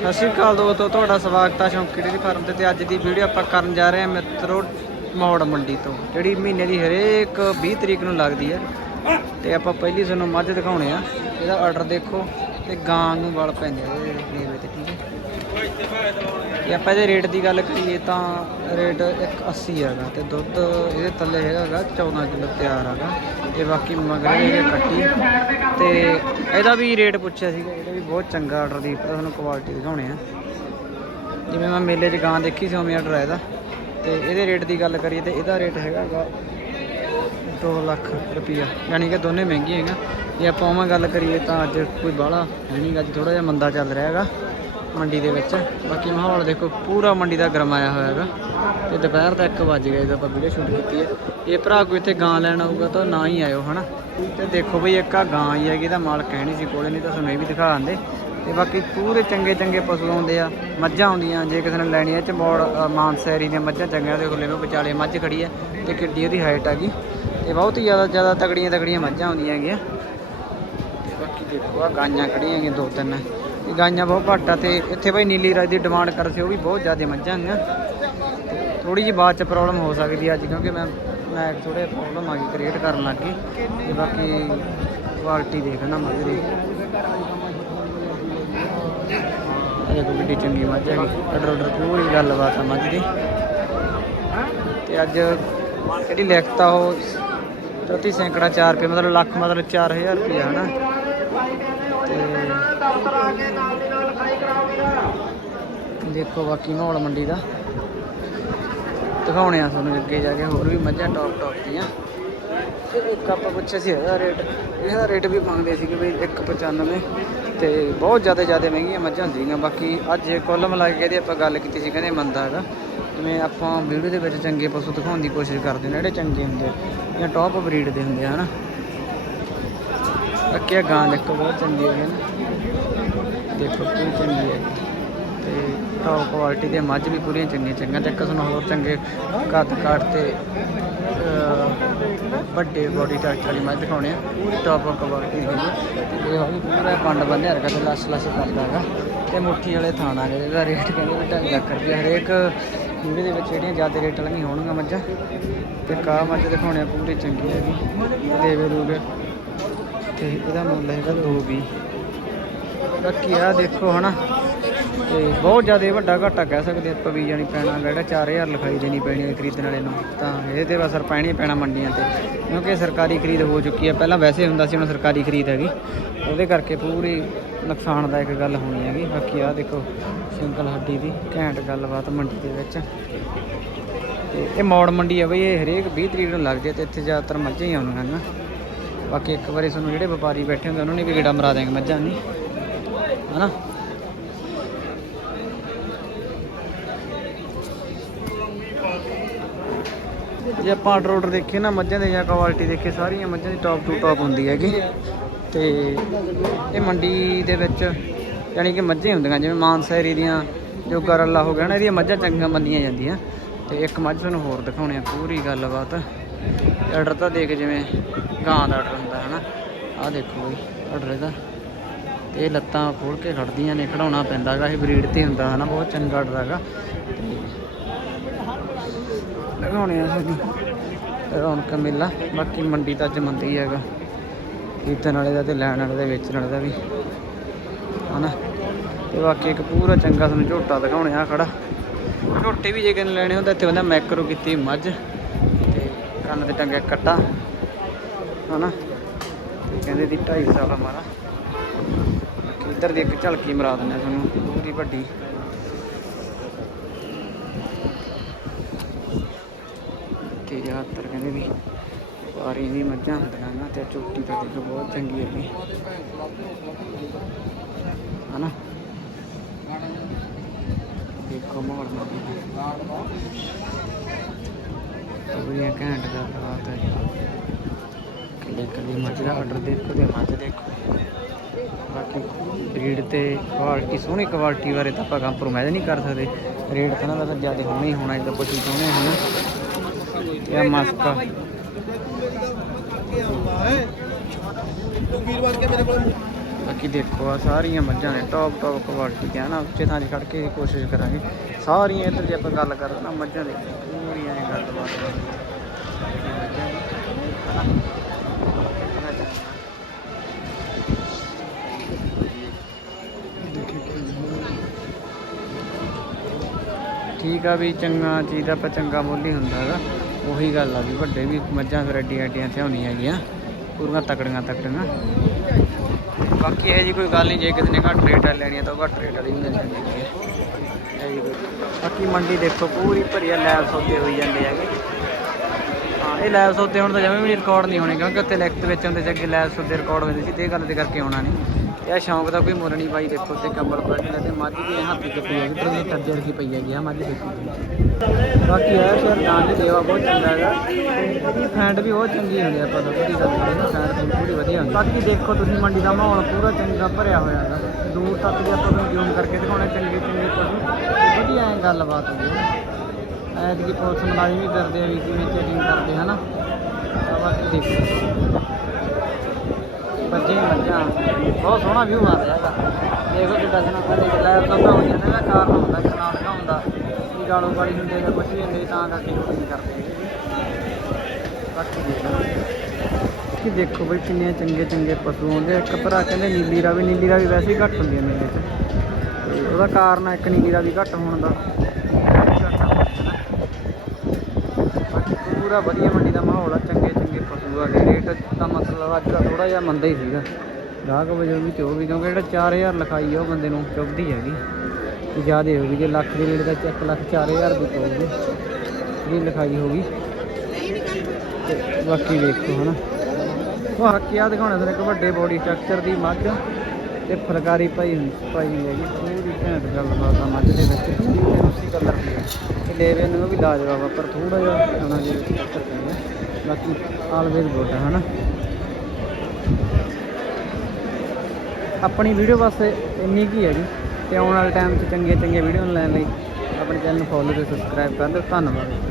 ਸਤਿ ਸ਼੍ਰੀ ਅਕਾਲ ਦੋਸਤੋ, ਤੁਹਾਡਾ ਸਵਾਗਤ ਆ ਸ਼ੌਂਕੀ ਡੇਰੀ ਫਾਰਮ ਤੇ ਤੇ ਅੱਜ ਦੀ ਵੀਡੀਓ ਆਪਾਂ ਕਰਨ ਜਾ ਰਹੇ ਹਾਂ ਮਿੱਤਰੋ ਮੌੜ ਮੰਡੀ ਤੋਂ, ਜਿਹੜੀ ਮਹੀਨੇ ਦੀ ਹਰੇਕ 20 ਤਰੀਕ ਨੂੰ ਲੱਗਦੀ ਹੈ। ਤੇ ਆਪਾਂ ਪਹਿਲੀ ਤੁਹਾਨੂੰ ਮੱਝ ਦਿਖਾਉਣੇ ਆ, ਇਹਦਾ ਆਰਡਰ ਦੇਖੋ ਤੇ ਗਾਂ ਨੂੰ ਵਲ ਪੈਂਦੇ ਆ ਇਹਦੇ ਨੀਵੇਂ ਤੇ, ਠੀਕ ਹੈ। ਜੇ ਆਪਾਂ ਇਹਦੇ ਰੇਟ ਦੀ ਗੱਲ ਕਰੀਏ ਤਾਂ ਰੇਟ 180 ਹੈਗਾ ਤੇ ਦੁੱਧ ਇਹਦੇ ਥੱਲੇ ਹੈਗਾ 14 ਕਿਲੋ ਤਿਆਰ ਹੈਗਾ, ਤੇ ਬਾਕੀ ਮਗਰ ਇਹ ਕੱਟੀ ਤੇ ਇਹਦਾ ਵੀ ਰੇਟ ਪੁੱਛਿਆ ਸੀਗਾ ਇਹਦਾ ਵੀ ਬਹੁਤ ਚੰਗਾ ਆਰਡਰ ਦੀ ਤੁਹਾਨੂੰ ਕੁਆਲਿਟੀ ਦਿਖਾਉਣੇ ਆ। ਜਿਵੇਂ ਮੈਂ ਮੇਲੇ 'ਚ ਗਾਂ ਦੇਖੀ ਸੀ ਉਵੇਂ ਆਰਡਰ ਇਹਦਾ। ਤੇ ਇਹਦੇ ਰੇਟ ਦੀ ਗੱਲ ਕਰੀਏ ਤੇ ਇਹਦਾ ਰੇਟ ਹੈਗਾ 2 ਲੱਖ ਰੁਪਈਆ ਯਾਨੀ ਕਿ ਦੋਨੇ ਮਹਿੰਗੀਆਂ ਹੈਗਾ ਜੇ ਆਪਾਂ ਉਵੇਂ ਗੱਲ ਕਰੀਏ ਤਾਂ ਅੱਜ ਕੋਈ ਬਾਹਲਾ ਹੈ ਨਹੀਂ ਗਾ, ਅੱਜ ਥੋੜਾ ਜਿਹਾ ਮੰਦਾ ਚੱਲ ਰਿਹਾ ਹੈਗਾ। ਮੰਡੀ ਦੇ ਵਿੱਚ। ਬਾਕੀ ਮਾਹੌਲ ਦੇਖੋ, ਪੂਰਾ ਮੰਡੀ ਦਾ ਗਰਮਾਇਆ ਹੋਇਆ ਹੈਗਾ ਤੇ ਦੁਪਹਿਰ ਦਾ 1 ਵਜ ਗਿਆ ਜਦੋਂ ਆਪਾਂ ਵੀਡੀਓ ਸ਼ੂਟ ਕੀਤੀ ਹੈ। ਇਹ ਭਰਾ ਕੋਈ ਇੱਥੇ ਗਾਂ ਲੈਣ ਆਊਗਾ ਤਾਂ ਨਾ ਹੀ ਆਇਓ, ਹਨਾ? ਤੇ ਦੇਖੋ ਬਈ, ਇੱਕ ਆ ਗਾਂ ਹੀ ਹੈਗੀ, ਇਹਦਾ ਮਾਲ ਕਹਿਣੀ ਸੀ ਕੋਲੇ, ਨਹੀਂ ਤਾਂ ਤੁਹਾਨੂੰ ਇਹ ਵੀ ਦਿਖਾ ਦਿੰਦੇ। ਤੇ ਬਾਕੀ ਪੂਰੇ ਚੰਗੇ ਚੰਗੇ ਪਸ਼ੂ ਆਉਂਦੇ ਆ, ਮੱਝਾਂ ਆਉਂਦੀਆਂ, ਜੇ ਕਿਸੇ ਨੇ ਲੈਣੀ ਹੈ ਚਮੌੜ ਮਾਨਸੈਰੀ ਦੀਆਂ ਮੱਝਾਂ ਚੰਗੀਆਂ ਦੇਖੋ ਲੈ ਵਿਚਾਲੇ ਮੱਝ ਖੜੀ ਹੈ, ਤੇ ਕਿੱਡੀ ਉਹਦੀ ਹਾਈਟ ਹੈਗੀ ਤੇ ਬਹੁਤ ਹੀ ਜ਼ਿਆਦਾ ਜ਼ਿਆਦਾ ਤਗੜੀਆਂ ਤਗੜੀਆਂ ਮੱਝਾਂ ਆਉਂਦੀਆਂ ਹੈਗੀਆਂ। ਤੇ ਬਾਕੀ ਦੇਖੋ ਆ ਗਾਈਆਂ ਖੜੀਆਂ ਹੈਗੀਆਂ, ਦੋ ਤਿੰਨ। ਤੇ ਗਾਈਆਂ ਬਹੁਤ ਘੱਟ ਆ ਤੇ ਇੱਥੇ ਭਾਈ ਨੀਲੀ ਰਾਜ ਦੀ ਡਿਮਾਂਡ ਕਰ ਸੀ, ਉਹ ਵੀ ਬਹੁਤ ਜ਼ਿਆਦਾ ਮੱਝਾਂ ਹੈਗੀਆਂ। ਥੋੜੀ ਜਿਹੀ ਬਾਅਦ ਚ ਪ੍ਰੋਬਲਮ ਹੋ ਸਕਦੀ ਆ ਅੱਜ, ਕਿਉਂਕਿ ਮੈਂ ਮੈਂ ਥੋੜੇ ਪ੍ਰੋਬਲਮ ਆ ਗਈ ਕ੍ਰੀਏਟ ਕਰਨ ਲੱਗ ਗਈ ਤੇ ਬਾਕੀ ਕੁਆਲਿਟੀ ਦੇਖਣਾ ਮੱਝ ਦੀ। ਇਹ ਕੋਈ ਕਿੱਡੀ ਚੰਗੀ ਮੱਝ ਹੈਗੀ। ਆਰਡਰ ਆਰਡਰ ਪੂਰੀ ਗੱਲਬਾਤ ਆ ਮੱਝ ਦੀ। ਤੇ ਅੱਜ ਜਿਹੜੀ ਲਿਖਤਾ ਉਹ ਚੌਥੀ ਸੈਂਕੜਾ 4 ਰੁਪਏ, ਮਤਲਬ ਲੱਖ, ਮਤਲਬ 4000 ਰੁਪਏ ਹਨਾ। ਤੇ ਦੇਖੋ ਬਾਕੀ ਮਾਹੌਲ ਮੰਡੀ ਦਾ। ਦਿਖਾਉਣੇ ਆ ਤੁਹਾਨੂੰ ਅੱਗੇ ਜਾ ਕੇ, ਹੋਰ ਵੀ ਮੱਝਾਂ ਟੌਪ ਟੌਪ ਦੀਆਂ। ਤੇ ਇੱਕ ਆਪਾਂ ਪੁੱਛਿਆ ਸੀ, ਇਹਦਾ ਰੇਟ ਇਹਦਾ ਰੇਟ ਵੀ ਮੰਗਦੇ ਸੀ ਕਿ ਬਈ 195 ਤੇ ਬਹੁਤ ਜ਼ਿਆਦਾ ਜ਼ਿਆਦਾ ਮਹਿੰਗੀਆਂ ਮੱਝਾਂ ਹੁੰਦੀਆਂ। ਬਾਕੀ ਅੱਜ ਕੁੱਲ ਮਿਲਾ ਕੇ ਇਹਦੀ ਆਪਾਂ ਗੱਲ ਕੀਤੀ ਸੀ, ਕਹਿੰਦੇ ਮੰਦਾ ਹੈਗਾ। ਜਿਵੇਂ ਆਪਾਂ ਵੀਡੀਓ ਦੇ ਵਿੱਚ ਚੰਗੇ ਪਸ਼ੂ ਦਿਖਾਉਣ ਦੀ ਕੋਸ਼ਿਸ਼ ਕਰਦੇ ਨੇ, ਜਿਹੜੇ ਚੰਗੇ ਹੁੰਦੇ ਜਾਂ ਟੌਪ ਬਰੀਡ ਦੇ ਹੁੰਦੇ ਆ, ਹਨਾ। ਅੱਗੇ ਆਹ ਗਾਂ ਦੇਖੋ, ਬਹੁਤ ਚੰਗੀ ਹੈ ਨਾ। ਦੇਖੋ, ਪੂਰੀ ਚੰਗੀ ਹੈ। ਤੇ ਟੌਪ ਕੁਆਲਿਟੀ ਦੇ ਮੱਝ ਵੀ ਪੂਰੀਆਂ ਚੰਗੀਆਂ ਚੰਗੀਆਂ। ਤੇ ਇੱਕ ਤੁਹਾਨੂੰ ਹੋਰ ਚੰਗੇ ਕੱਦ ਕਾਠ ਤੇ ਵੱਡੇ ਬੋਡੀ ਟਾਈਪ ਵਾਲੀ ਮੱਝ ਦਿਖਾਉਣੇ ਆ। ਪੂਰੀ ਟੌਪ ਕੁਆਲਿਟੀ ਦੀ ਇਹ ਵੀ ਪੂਰਾ ਪੰਡ ਬੰਨਿਆ ਹੈਗਾ ਤੇ ਲਸ ਲਸ ਕਰਦਾ ਹੈਗਾ। ਤੇ ਮੁੱਠੀ ਵਾਲੇ ਥਾਣਾ ਹੈਗਾ ਇਹਦਾ ਰੇਟ ਕਹਿੰਦੇ ਵੀ 2.5 ਲੱਖ ਰੁਪਏ ਹਰੇਕ ਵੀਡੀਓ ਦੇ ਵਿੱਚ ਜਿਹੜੀਆਂ ਜ਼ਿਆਦਾ ਰੇਟ ਵਾਲੀਆਂ ਹੋਣਗੀਆਂ ਮੱਝਾਂ। ਤੇ ਕਾ ਮੱਝ ਦਿਖਾਉਣੇ ਆ, ਪੂਰੀ ਚੰਗੀ ਹੈਗੀ। ਦੇਵੇ ਰੂਗੇ ਤੇ ਇਹਦਾ ਮੁੱਲ ਹੈਗਾ 220 ਬਾਕੀ ਆ ਦੇਖੋ ਹਨਾ ਤੇ ਬਹੁਤ ਜ਼ਿਆਦਾ ਵੱਡਾ ਘਾਟਾ ਕਹਿ ਸਕਦੇ ਆਪਾਂ ਵੀ ਜਾਣੀ ਪੈਣਾ ਗਾ, ਜਿਹੜਾ 4000 ਲਿਖਾਈ ਦੇਣੀ ਪੈਣੀ ਹੈ ਖਰੀਦਣ ਵਾਲੇ ਨੂੰ ਤਾਂ ਇਹਦੇ ਤੇ ਅਸਰ ਪੈਣੀ ਹੀ ਪੈਣਾ ਮੰਡੀਆਂ ਤੇ ਕਿਉਂਕਿ ਸਰਕਾਰੀ ਖਰੀਦ ਹੋ ਚੁੱਕੀ ਹੈ। ਪਹਿਲਾਂ ਵੈਸੇ ਹੁੰਦਾ ਸੀ ਹੁਣ ਸਰਕਾਰੀ ਖਰੀਦ ਹੈਗੀ ਉਹਦੇ ਕਰਕੇ ਪੂਰੀ ਨੁਕਸਾਨਦਾਇਕ ਗੱਲ ਹੋਣੀ ਹੈਗੀ। ਬਾਕੀ ਆ ਦੇਖੋ ਸਿੰਗਲ ਹੱਡੀ ਦੀ ਘੈਂਟ ਗੱਲਬਾਤ ਮੰਡੀ ਦੇ ਵਿੱਚ। ਤੇ ਇਹ ਮੌੜ ਮੰਡੀ ਆ ਬਈ ਇਹ ਹਰੇਕ 20 ਤਰੀਕ ਨੂੰ ਲੱਗ ਹੈ ਤੇ ਇੱਥੇ ਜ਼ਿਆਦਾਤਰ ਮੱਝਾਂ ਹੀ ਆਉਂਦੀਆਂ ਨੇ ਬਾਕੀ ਇੱਕ ਵਾਰੀ ਤੁਹਾਨੂੰ ਜਿਹੜੇ ਵਪਾਰੀ ਬੈਠੇ ਹੁੰਦੇ ਉਹਨਾਂ ਨੇ ਵੀ ਗੇੜਾ ਮਰਾ ਦੇਣਗੇ ਮੱਝਾਂ ਨਹੀਂ। ਹਨਾ? ਜੇ ਆਪਾਂ ਆਰਡਰ ਆਰਡਰ ਦੇਖੀਏ ਨਾ, ਮੱਝਾਂ ਦੇ ਜਾਂ ਕੁਆਲਿਟੀ ਦੇਖੀਏ, ਸਾਰੀਆਂ ਮੱਝਾਂ ਦੀ ਟੌਪ ਟੂ ਟੌਪ ਹੁੰਦੀ ਹੈਗੀ। ਤੇ ਇਹ ਮੰਡੀ ਦੇ ਵਿੱਚ ਯਾਨੀ ਕਿ ਮੱਝਾਂ ਹੀ ਹੁੰਦੀਆਂ, ਜਿਵੇਂ ਮਾਨਸੈਰੀ ਦੀਆਂ ਜੋ ਕਰਲਾ ਹੋ ਗਿਆ ਨਾ, ਇਹਦੀਆਂ ਮੱਝਾਂ ਚੰਗੀਆਂ ਮੰਨੀਆਂ ਜਾਂਦੀਆਂ। ਤੇ ਇੱਕ ਮੱਝ ਤੁਹਾਨੂੰ ਹੋਰ ਦਿਖਾਉਣੇ ਆ, ਪੂਰੀ ਗੱਲਬਾਤ। ਆਰਡਰ ਤਾਂ ਦੇਖ ਜਿਵੇਂ ਗਾਂ ਦਾ ਆਰਡਰ ਹੁੰਦਾ ਹੈ ਨਾ ਆਹ ਦੇਖੋ ਬਈ ਆਰਡਰ ਇਹਦਾ। ਤੇ ਲੱਤਾਂ ਖੋਲ ਕੇ ਖੜਦੀਆਂ ਨੇ, ਖੜਾਉਣਾ ਪੈਂਦਾ ਹੈਗਾ ਇਹ ਬਰੀਡ ਤੇ ਹੁੰਦਾ ਹੈ ਨਾ ਬਹੁਤ ਚੰਗਾ ਆਰਡਰ ਹੈਗਾ ਲਗਾਉਣੇ ਆ ਸਾਡੀ ਰੌਣਕ ਮੇਲਾ, ਬਾਕੀ ਮੰਡੀ ਤਾਂ ਅੱਜ ਮੰਦੀ ਹੈਗਾ। ਖਰੀਦਣ ਵਾਲੇ ਦਾ ਤੇ ਲੈਣ ਵਾਲੇ ਦਾ, ਵੇਚਣ ਵਾਲੇ ਦਾ ਵੀ। ਹਨਾ, ਤੇ ਬਾਕੀ ਇੱਕ ਪੂਰਾ ਚੰਗਾ ਤੁਹਾਨੂੰ ਝੋਟਾ ਦਿਖਾਉਣੇ ਆ ਖੜਾ। ਝੋਟੇ ਵੀ ਜੇ ਕਿਨ ਲੈਣੇ ਹੁੰਦਾ, ਇੱਥੇ ਬੰਦਾ ਮੈਕਰੋ ਕੀਤੀ ਮੱਝ। ਤੇ ਕੰਨ ਤੇ ਟੰਗਿਆ ਕੱਟਾ। ਹਨਾ, ਤੇ ਕਹਿੰਦੇ ਦੀ 2.5 ਸਾਲ ਮਾਰਾ ਇੱਧਰ ਦੀ ਇੱਕ ਝਲਕੀ ਮਰਾ ਦਿੰਦੇ ਆ ਤੁਹਾਨੂੰ ਪੂਰੀ ਵੱਡੀ। ਤੇ ਜ਼ਿਆਦਾਤਰ ਕਹਿੰਦੇ ਵੀ ਵਾਰੀ ਵੀ ਮੱਝਾਂ ਹੁੰਦੀਆਂ ਨਾ ਤੇ ਝੋਟੀ ਤਾਂ ਦੇਖੋ ਬਹੁਤ ਚੰਗੀ ਹੈਗੀ ਹਨਾ? ਦੇਖੋ ਮਾਹੌਲ ਮੰਦੀ ਦਾ ਪੂਰੀਆਂ ਹੈ ਕੱਲੇ ਕੱਲੇ ਮੱਝ ਦਾ ਆਰਡਰ ਦੇਖੋ ਤੇ ਮੱਝ ਦੇਖੋ। ਬਾਕੀ ਬਰੀਡ ਤੇ ਕੁਆਲਿਟੀ ਸੋਹਣੀ ਕੁਆਲਿਟੀ ਬਾਰੇ ਤਾਂ ਆਪਾਂ ਕੰਪਰੋਮਾਈਜ਼ ਨਹੀਂ ਕਰ ਸਕਦੇ। ਰੇਟ ਤਾਂ ਇਹਨਾਂ ਦਾ ਜ਼ਿਆਦਾ ਹੋਣਾ ਹੀ ਹੋਣਾ, ਜਦੋਂ ਪਸ਼ੂ ਸੋਹਣੇ ਹੋਣ ਇਹ ਮਸਕਾ ਬਾਕੀ ਦੇਖੋ ਆ ਸਾਰੀਆਂ ਮੱਝਾਂ ਨੇ ਟੌਪ ਟੌਪ ਕੁਆਲਿਟੀ ਦੀਆਂ ਨਾ, ਉੱਚੇ ਥਾਂ 'ਚ ਖੜ ਕੇ ਕੋਸ਼ਿਸ਼ ਕਰਾਂਗੇ। ਸਾਰੀਆਂ ਇੱਧਰ ਜੇ ਆਪਾਂ ਗੱਲ ਕਰਦੇ ਨਾ, ਮੱਝਾਂ ਦੀ, ਪੂਰੀਆਂ ਗੱਲਬਾਤ। ਠੀਕ ਆ ਵੀ ਚੰਗਾ ਚੀਜ਼ ਆਪਾਂ ਚੰਗਾ ਬੋਲੀ ਹੁੰਦਾ ਹੈਗਾ। ਉਹੀ ਗੱਲ ਆ ਵੀ ਵੱਡੇ ਵੀ ਮੱਝਾਂ ਫਿਰ ਐਡੀਆਂ ਐਡੀਆਂ ਥਿਆਉਣੀ ਹੈਗੀਆਂ। ਪੂਰੀਆਂ ਤਕੜੀਆਂ ਤਕੜੀਆਂ। ਬਾਕੀ ਇਹ ਜੀ ਕੋਈ ਗੱਲ ਨਹੀਂ ਜੇ ਕਿਸੇ ਨੇ ਘੱਟ ਰੇਟ ਵਾਲੀ ਲੈਣੀ ਤਾਂ ਉਹ ਘੱਟ ਰੇਟ ਵਾਲੀ ਵੀ ਮਿਲ ਜਾਂਦੀ ਹੈ ਬਾਕੀ ਮੰਡੀ ਦੇਖੋ, ਪੂਰੀ ਭਰੀ ਆ ਲੈਬ ਸੌਦੇ ਹੋਈ ਜਾਂਦੇ ਹੈਗੇ। ਹਾਂ, ਇਹ ਲੈਬ ਸੌਦੇ ਹੁਣ ਤਾਂ ਜਮੇ ਵੀ ਰਿਕਾਰਡ ਨਹੀਂ ਹੋਣੇ, ਕਿਉਂਕਿ ਉੱਥੇ ਲਿਖਤ ਵਿੱਚ ਹੁੰਦੇ ਸੀ ਅੱਗੇ ਲੈਬ ਸੌਦੇ ਰਿਕਾਰਡ ਹੁੰਦੇ ਸੀ, ਤੇ ਇਹ ਗੱਲ ਤੇ ਕਰਕੇ ਹੋਣਾ ਨਹੀਂ ਇਹ ਸ਼ੌਂਕ ਦਾ ਕੋਈ ਮੁੱਲ ਨਹੀਂ ਬਾਈ ਦੇਖੋ ਤੇ ਕੰਬਲ ਪਾ ਕੇ ਤੇ ਮੱਝ ਵੀ ਹੱਥ ਚ ਪਈ ਹੈਗੀ ਤੇ ਕੱਜੇ ਰਖੀ ਪਈ ਹੈਗੀ ਆ, ਮੱਝ ਦੇਖੋ ਬਾਕੀ ਇਹ ਸ਼ਹਿਰ ਦਾਨ ਦੀ ਦੇਵਾ ਬਹੁਤ ਚੰਗਾ ਹੈਗਾ। ਇਹਦੀ ਫੈਂਟ ਵੀ ਬਹੁਤ ਚੰਗੀ ਹੁੰਦੀ ਆ, ਆਪਾਂ ਤਾਂ ਪੂਰੀ ਗੱਲ ਕਰੀਏ ਨਾ ਫੈਂਟ ਪੂਰੀ ਵਧੀਆ ਹੁੰਦੀ ਬਾਕੀ ਦੇਖੋ ਤੁਸੀਂ ਮੰਡੀ ਦਾ ਮਾਹੌਲ ਪੂਰਾ ਚੰਗਾ ਭਰਿਆ ਹੋਇਆ ਹੈਗਾ। ਦੂਰ ਤੱਕ ਵੀ ਆਪਾਂ ਨੂੰ ਜ਼ੂਮ ਕਰਕੇ ਦਿਖਾਉਣਾ, ਚੰਗੇ ਚੰਗੇ ਪਸ਼ੂ, ਵਧੀਆ ਐ ਗੱਲਬਾਤ ਹੁੰਦੀ ਹੈ ਐਤਕੀ ਪੁਲਿਸ ਮੁਲਾਜ਼ਮ ਵੀ ਕਰਦੇ ਆ ਵੀ ਕਿਵੇਂ ਚੈਕਿੰਗ ਕਰਦੇ ਹਨਾ? ਤਾਂ ਬਾਕੀ ਦੇਖੋ ਬੱਜੇ ਮੱਝਾਂ ਬਹੁਤ ਸੋਹਣਾ ਵਿਊ ਆ ਰਿਹਾ ਹੈਗਾ। ਦੇਖੋ ਜਿੱਦਾਂ ਜਨਾ ਕਰੇ ਲੈਬ ਤੋਂ ਹੋ ਜਾਂਦਾ ਇਹਦਾ ਕਾਰਨ ਹੁੰਦਾ ਕਿ ਨਾ ਦਿਖਾਉਂਦਾ ਵੀ ਗਾਲੋ ਗਾਲੀ ਹੁੰਦੇ ਜਾਂ ਕੁਛ ਵੀ ਹੁੰਦੇ ਤਾਂ ਕਰਕੇ ਕੁਝ ਨਹੀਂ ਕਰਦੇ। ਬਾਕੀ ਦੇਖੋ। ਕਿ ਦੇਖੋ ਬਈ ਕਿੰਨੇ ਚੰਗੇ ਚੰਗੇ ਪਸ਼ੂ ਆਉਂਦੇ ਆ। ਇੱਕ ਭਰਾ ਕਹਿੰਦੇ ਨੀਲੀ ਰਾਵੀ ਨੀਲੀ ਰਾਵੀ ਵੈਸੇ ਹੀ ਘੱਟ ਹੁੰਦੀ ਹੈ ਮੇਲੇ 'ਚ। ਉਹਦਾ ਕਾਰਨ ਆ ਇੱਕ ਨੀਲੀ ਰਾਵੀ ਘੱਟ ਹੋਣ ਦਾ। ਪੂਰਾ ਵਧੀਆ ਮੰਡੀ ਦਾ ਮਾਹੌਲ ਆ ਚੰਗੇ ਪਸ਼ੂ ਆ ਰੇਟ ਤਾਂ ਮਤਲਬ ਅੱਜ ਦਾ ਥੋੜਾ ਜਿਹਾ ਮੰਦਾ ਹੀ ਸੀਗਾ। ਗਾਹਕ ਵਜੋਂ ਵੀ ਤੇ ਉਹ ਵੀ, ਕਿਉਂਕਿ ਜਿਹੜਾ 4000 ਲਿਖਾਈ ਆ ਉਹ ਬੰਦੇ ਨੂੰ ਚੁੱਭਦੀ ਹੈਗੀ। ਤੇ ਜ਼ਿਆਦੇ ਹੋ ਗਈ, ਜੇ ਲੱਖ ਦੀ ਰੇਟ ਦਾ 1 ਲੱਖ 4000 ਦੀ ਪਊਗੀ। ਇਹ ਲਿਖਾਈ ਹੋ ਗਈ। ਬਾਕੀ ਦੇਖੋ ਹਨਾ। ਬਾਕੀ ਆ ਦਿਖਾਉਣਾ ਤੁਹਾਨੂੰ ਇੱਕ ਵੱਡੇ ਬੋਡੀ ਸਟਰਕਚਰ ਦੀ ਮੱਝ ਤੇ ਫੁਲਕਾਰੀ ਭਾਈ ਭਾਈ ਹੈਗੀ। ਪੂਰੀ ਘੈਂਟ ਗੱਲਬਾਤ ਆ ਮੱਝ ਦੇ ਵਿੱਚ। ਪੂਰੀ ਉਸੇ ਕਲਰ ਤੇ ਲੇਵੇ ਨੂੰ ਵੀ ਲਾਜਵਾਬ ਆ, ਪਰ ਥੋੜਾ ਜਿਹਾ ਉਹਨਾਂ ਦੇ ਵਿੱਚ ਬਾਕੀ ਆਲਵੇਜ਼ ਗੁੱਡ ਹੈ ਹਨਾ? ਆਪਣੀ ਵੀਡੀਓ ਬਸ ਇੰਨੀ ਕੀ ਜੀ ਤੇ ਆਉਣ ਵਾਲੇ ਟਾਈਮ 'ਚ ਚੰਗੇ ਚੰਗੇ ਵੀਡੀਓ ਲੈਣ ਲਈ ਆਪਣੇ ਚੈਨਲ ਨੂੰ ਫੋਲੋ ਤੇ ਸਬਸਕ੍ਰਾਈਬ ਕਰ ਦਿਓ। ਧੰਨਵਾਦ।